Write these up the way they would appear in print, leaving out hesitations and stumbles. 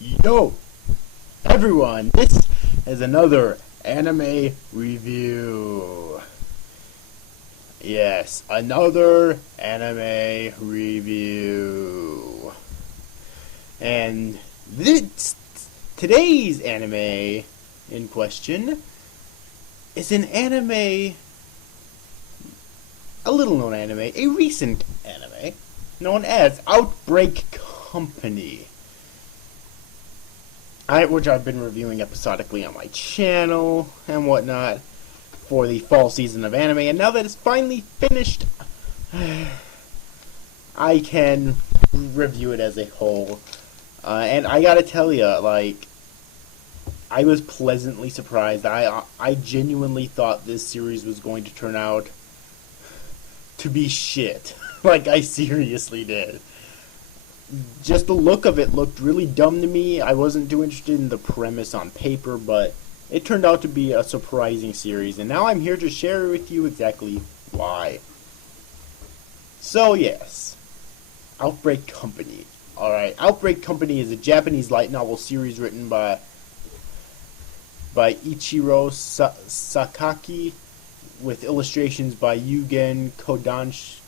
Yo, everyone, this is another anime review. Yes, another anime review. And today's anime in question is an anime, a little known anime, a recent anime, known as Outbreak Company. Which I've been reviewing episodically on my channel and whatnot for the fall season of anime, and now that it's finally finished, I can review it as a whole. And I gotta tell you, like, I was pleasantly surprised. I genuinely thought this series was going to turn out to be shit. Like, I seriously did. Just the look of it looked really dumb to me. I wasn't too interested in the premise on paper, but it turned out to be a surprising series, and now I'm here to share with you exactly why. So yes, Outbreak Company. Alright, Outbreak Company is a Japanese light novel series written by Ichiro Sakaki, with illustrations by Yugen Kodansha.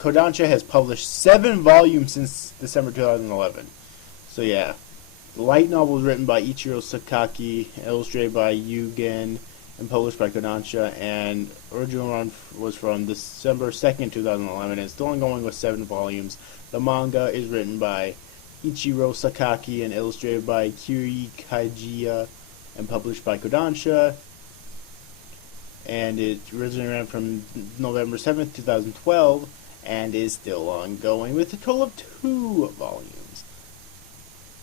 Kodansha has published 7 volumes since December 2011. So yeah, the light novel was written by Ichiro Sakaki, illustrated by Yugen, and published by Kodansha, and original run was from December 2nd, 2011, and it's still ongoing with 7 volumes. The manga is written by Ichiro Sakaki and illustrated by Kiri Kaijiya, and published by Kodansha, and it originally ran from November 7th, 2012, and is still ongoing with a total of 2 volumes.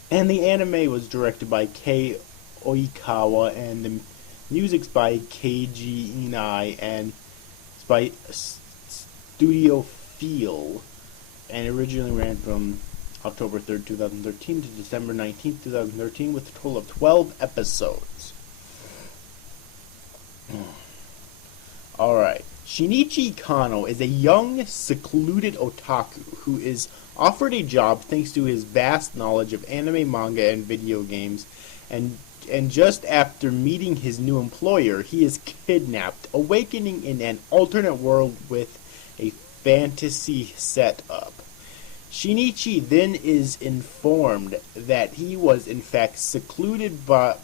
And the anime was directed by Kei Oikawa, and the music's by Keiji Inai, and it's by Studio Feel, and originally ran from October 3rd, 2013 to December 19th, 2013, with a total of 12 episodes. Alright. Shinichi Kano is a young, secluded otaku who is offered a job thanks to his vast knowledge of anime, manga, and video games, and just after meeting his new employer, he is kidnapped, awakening in an alternate world with a fantasy setup. Shinichi then is informed that he was in fact selected by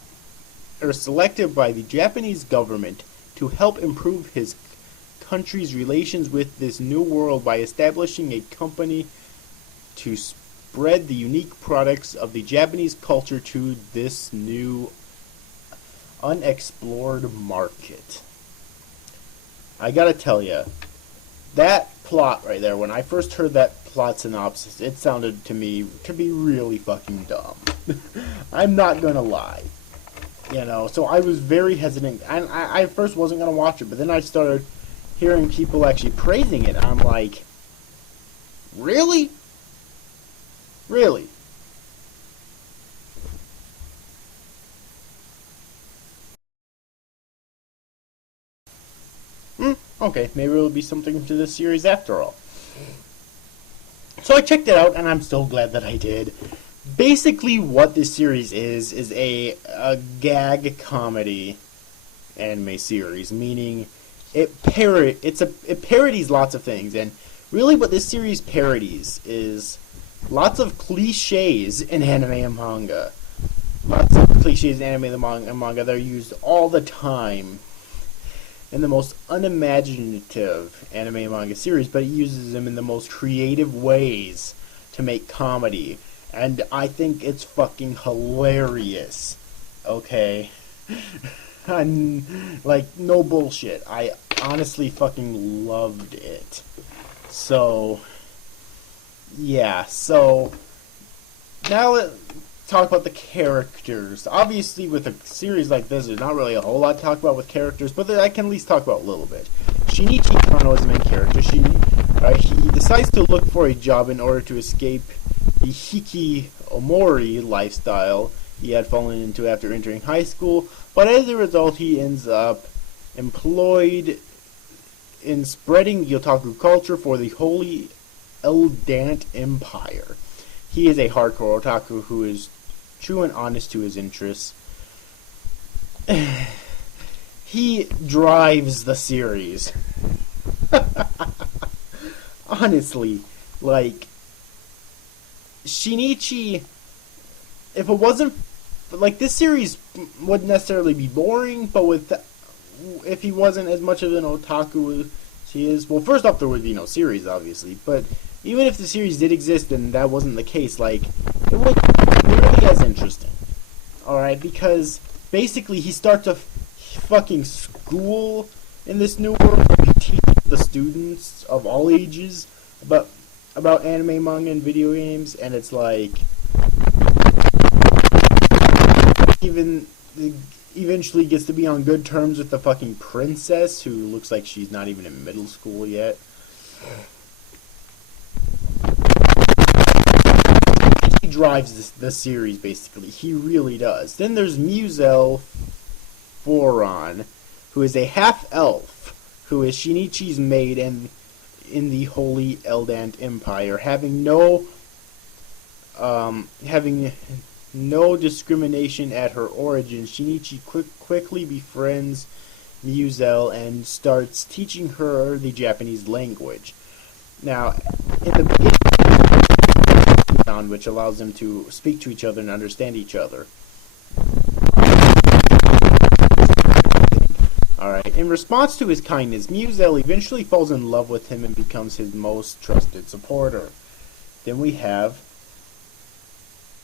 the Japanese government to help improve his country's relations with this new world by establishing a company to spread the unique products of the Japanese culture to this new unexplored market. I gotta tell you, that plot right there, when I first heard that plot synopsis, it sounded to me to be really fucking dumb. I'm not gonna lie. You know, so I was very hesitant, and I first wasn't gonna watch it, but then I started hearing people actually praising it. I'm like, really? Really? Okay, maybe it'll be something to this series after all. So I checked it out, and I'm so glad that I did. Basically, what this series is a gag comedy anime series, meaning it parodies lots of things, and really what this series parodies is lots of cliches in anime and manga. Lots of cliches in anime and manga that are used all the time in the most unimaginative anime and manga series, but it uses them in the most creative ways to make comedy, and I think it's fucking hilarious. Okay? Like, no bullshit. I honestly fucking loved it. So, yeah. So, now let's talk about the characters. Obviously, with a series like this, there's not really a whole lot to talk about with characters, but I can at least talk about a little bit. Shinichi Kano is the main character. He decides to look for a job in order to escape the hikikomori lifestyle he had fallen into after entering high school, but as a result he ends up employed in spreading the otaku culture for the Holy Eldant Empire. He is a hardcore otaku who is true and honest to his interests. He drives the series. Honestly, like, Shinichi, if it wasn't, like, this series wouldn't necessarily be boring, but if he wasn't as much of an otaku as he is, well, first off, there would be no series, obviously, but even if the series did exist and that wasn't the case, like, it wouldn't be nearly as interesting. Alright, because basically he starts a fucking school in this new world where he teaches the students of all ages about anime, manga, and video games, and it's like, even eventually gets to be on good terms with the fucking princess, who looks like she's not even in middle school yet. He drives the series, basically. He really does. Then there's Muzel Foron, who is a half-elf, who is Shinichi's maid and in the Holy Eldant Empire, having no discrimination at her origin. Shinichi quickly befriends Muzel and starts teaching her the Japanese language. Now, in the beginning, sound which allows them to speak to each other and understand each other. Alright, in response to his kindness, Muzel eventually falls in love with him and becomes his most trusted supporter. Then we have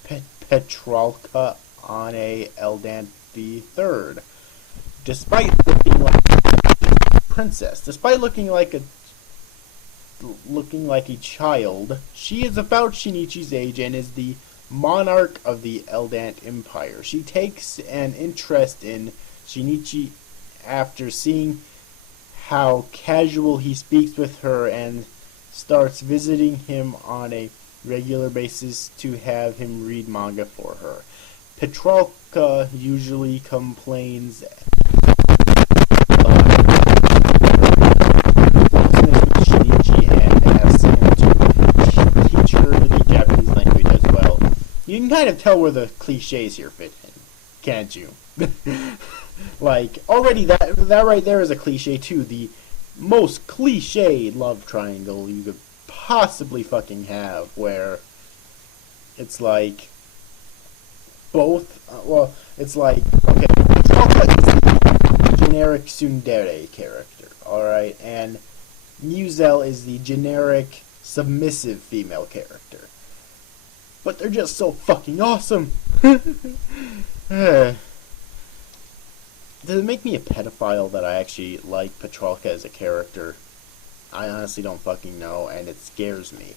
Petralka Ane Eldant III. Despite looking like a princess, despite looking like a child, she is about Shinichi's age and is the monarch of the Eldant Empire. She takes an interest in Shinichi after seeing how casual he speaks with her and starts visiting him on a regular basis to have him read manga for her. Petralka usually complains Shinichi and asks him to teach her the Japanese language as well. You can kind of tell where the cliches here fit in, can't you? Like, already that right there is a cliche too. The most cliche love triangle you could possibly fucking have, where it's like both, it's like, okay, Chocolate is the generic tsundere character, alright, and Muzel is the generic submissive female character. But they're just so fucking awesome! Does it make me a pedophile that I actually like Petralka as a character? I honestly don't fucking know, and it scares me.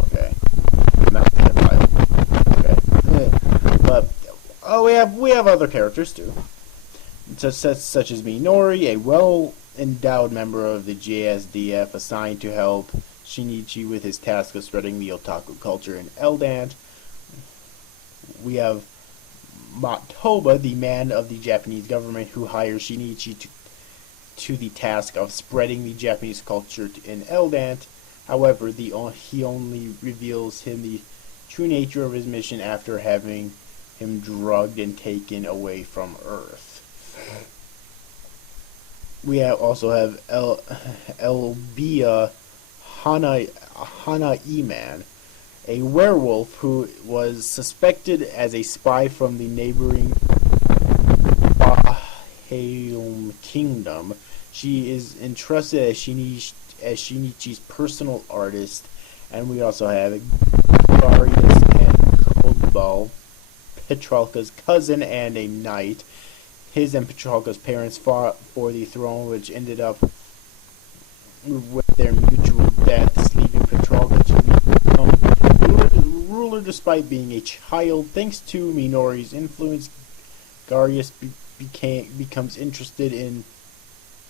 Okay. I'm not a pedophile. Okay. But, we have other characters, too. Such as Minori, a well-endowed member of the JSDF assigned to help Shinichi with his task of spreading the otaku culture in Eldant. We have Matoba, the man of the Japanese government who hires Shinichi to the task of spreading the Japanese culture in Eldant. However, he only reveals him the true nature of his mission after having him drugged and taken away from Earth. We also have Elbia Hana-Iman, a werewolf who was suspected as a spy from the neighboring Bahaeum kingdom. She is entrusted as Shinichi's personal artist, and we also have Darius and Kodbal, Petralka's cousin and a knight. His and Petralka's parents fought for the throne, which ended up with their mutual deaths, leaving Petralka to become ruler despite being a child. Thanks to Minori's influence, Darius becomes interested in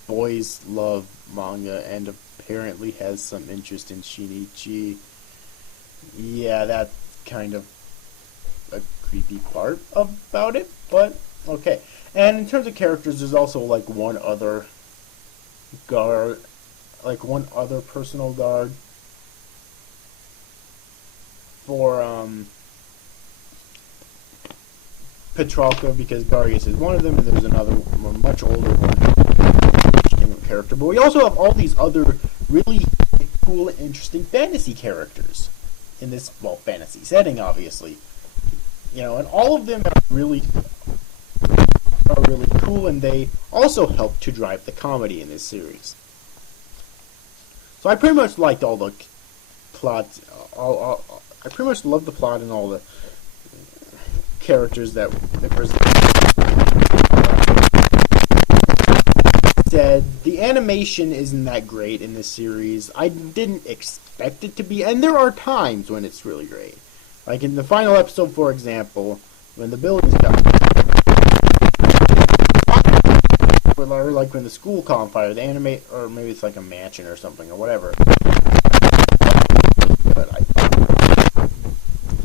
boys love manga and apparently has some interest in Shinichi. Yeah, that's kind of a creepy part about it, but okay. And in terms of characters, there's also like one other personal guard Petrarca because Darius is one of them, and there's another much older one character. But we also have all these other really cool and interesting fantasy characters in this, well, fantasy setting, obviously. You know, and all of them are really cool, and they also help to drive the comedy in this series. So I pretty much liked all the plot. I pretty much loved the plot and all the characters that they presented. Said the animation isn't that great in this series. I didn't expect it to be, and there are times when it's really great. Like in the final episode, for example, when the building's done, or like when the school caught on fire, the animate, or maybe it's like a mansion or something or whatever. But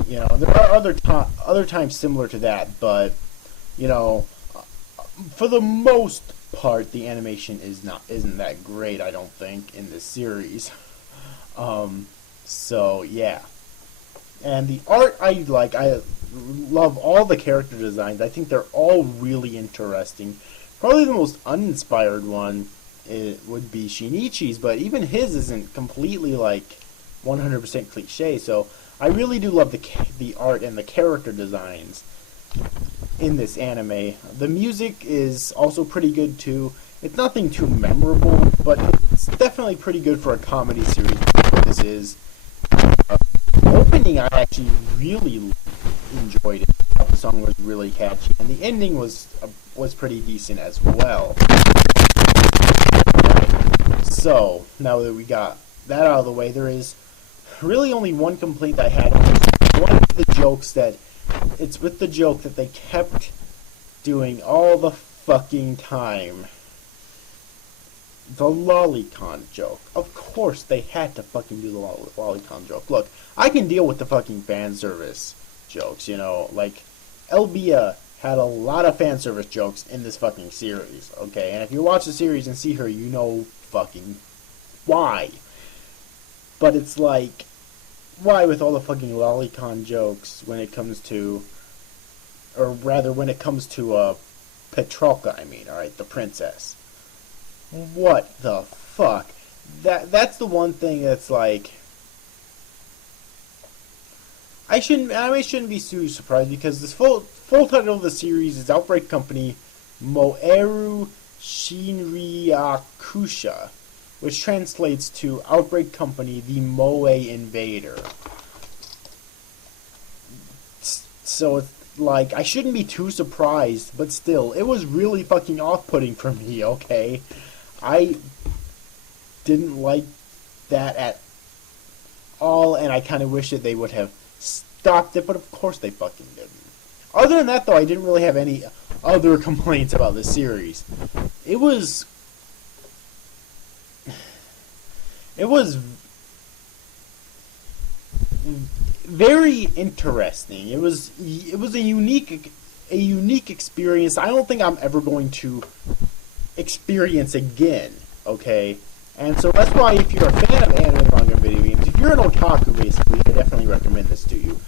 you know, there are other times similar to that, but you know, for the most part, the animation isn't that great. I don't think in this series. So yeah. And the art I like. I love all the character designs. I think they're all really interesting. Probably the most uninspired one would be Shinichi's, but even his isn't completely like 100% cliche. So I really do love the art and the character designs in this anime. The music is also pretty good too. It's nothing too memorable, but it's definitely pretty good for a comedy series. This is. Opening, I actually really enjoyed it. The song was really catchy, and the ending was pretty decent as well. Right. So now that we got that out of the way, there is really only one complaint I had. One of the jokes that it's with the joke that they kept doing all the fucking time. The lolicon joke. Of course they had to fucking do the lolicon joke. Look, I can deal with the fucking fan service jokes, you know, like Elbia had a lot of fan service jokes in this fucking series, okay? And if you watch the series and see her, you know fucking why. But it's like, why with all the fucking lolicon jokes when it comes to, or rather when it comes to Petrarca, I mean, alright, the princess. What the fuck? That's the one thing that's like, I shouldn't be too surprised because this full title of the series is Outbreak Company Moeru Shinryakusha, which translates to Outbreak Company the Moe Invader. So it's like, I shouldn't be too surprised, but still, it was really fucking off-putting for me, okay? I didn't like that at all, and I kind of wish that they would have stopped it, but of course they fucking didn't. Other than that, though, I didn't really have any other complaints about this series. It was very interesting. It was a unique experience. I don't think I'm ever going to experience again, okay? And so that's why if you're a fan of anime, manga, and video games, if you're an otaku, basically, I definitely recommend this to you.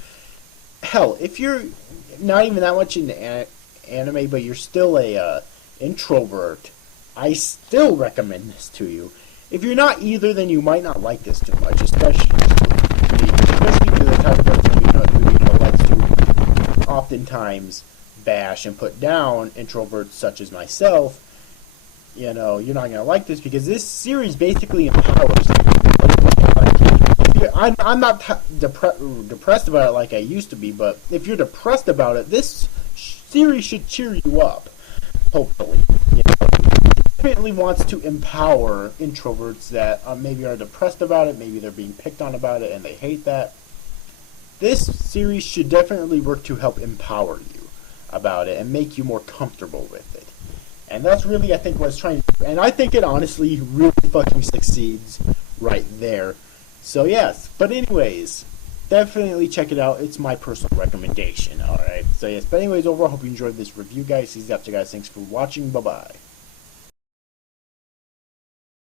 Hell, if you're not even that much into anime, but you're still a introvert, I still recommend this to you. If you're not either, then you might not like this too much, especially to the type of person who likes to oftentimes bash and put down introverts such as myself. You know, you're not going to like this because this series basically empowers you. I'm not depressed about it like I used to be, but if you're depressed about it, this series should cheer you up, hopefully. You know, it definitely wants to empower introverts that maybe are depressed about it, maybe they're being picked on about it and they hate that. This series should definitely work to help empower you about it and make you more comfortable with it. And that's really, I think, what it's trying to do. And I think it honestly really fucking succeeds right there. So, yes. But anyways, definitely check it out. It's my personal recommendation, alright? So, yes. But anyways, overall, I hope you enjoyed this review, guys. See you after, guys. Thanks for watching. Bye-bye.